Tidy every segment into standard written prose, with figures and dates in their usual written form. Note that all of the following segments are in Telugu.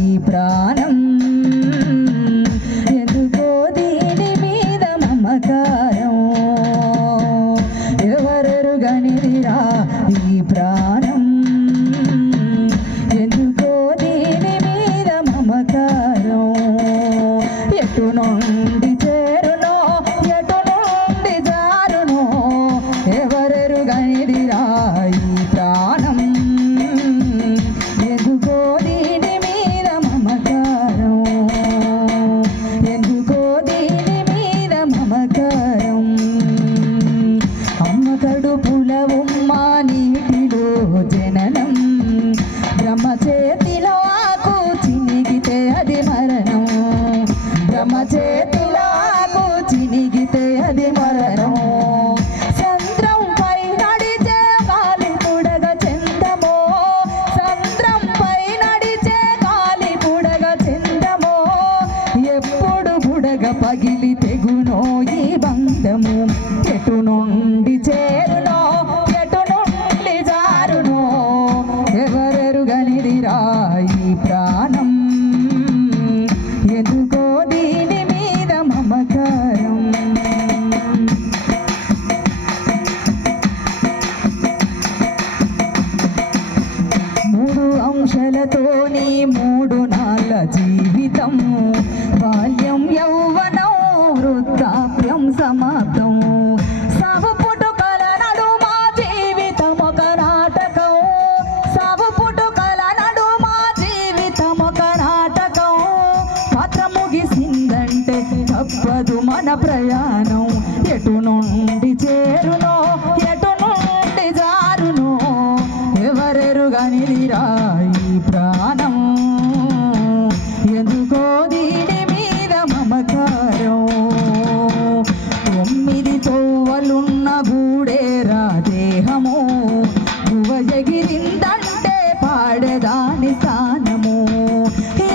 ఈ ప్రాణం ఎందుకో దీని మీద మమకారం ఎవరెరుగనిదిరా ఈ ప్రాణం ఎందుకో దీని మీద మమకారం ఎటు నుండి చేరునో ఎటు నుండి జారునో ఎవరెరుగనిదిరా ఈ ప్రాణం ఎందుకో దీని మీద మమకారం ఎందుకో దీని మీద మమకారం అమ్మ కడుపుల ఉమ్మ నీటిలో జననం బ్రహ్మ చేతిలో ఆకు చినిగితే అది మరణం బ్రహ్మ చేతిలో ఆకు చినిగితే అది మరణం సంద్రం పై నడిచే గాలి పుడగ చెందమో సంద్రం పై నడిచే గాలి పుడగ చెందమో ఎప్పుడు బుడగ పగిలి తెగునో ఈ బంధము ఎటు నుండి చేరునో ఎటు నుండి జారునో ఎవరెరుగనిదిరా ఈ ప్రాణం ఎందుకో దీని మీద మమకారం మూడు అంశాలతోని మూడు నాళ్ళ జీవితం బాల్యం యౌవనం వృద్ధాప్యం సమాప్తం సావు పుట్టుకల నడుమ జీవితం ఒక నాటకం సావు పుట్టుకల నడుమ జీవితం ఒక నాటకం పాత్ర ముగిసిందంటే తప్పదు మన ప్రయాణం ఎటు నుండి చేరునో ఎటు నుండి జారునో ఎవరెరుగనిదిరా ఈ ప్రాణం ఎందుకో దీని మీద మమకారం 9 తోవలున్న గూడేరా దేహము గువ ఎగిరిందంటే పాడేదాని స్థానము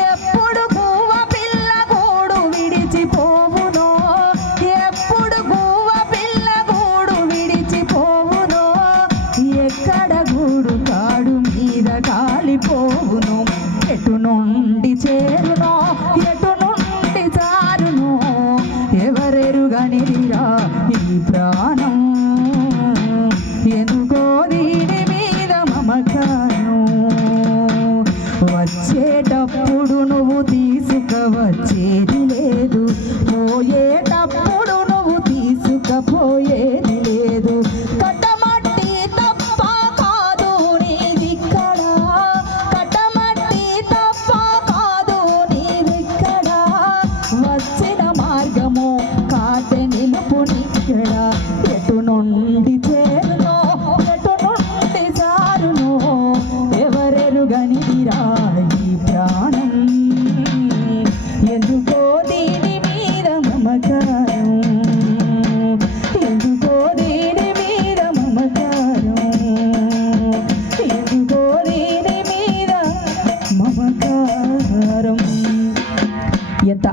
ఎప్పుడు గువ్వ పిల్ల గూడు విడిచిపోవునో ఎప్పుడు గువ్వ పిల్ల గూడు విడిచిపోవునో ఎక్కడ గూడు కాడు మీద కాలిపోవును ఎటు నుండి చేరునో ఎటు నుండి జారునో ఎవరెరుగనిదిరా ఈ ప్రాణం ఎందుకో దీని మీద మమకారం వచ్చేటప్పుడు నువ్వు తీసుకువచ్చే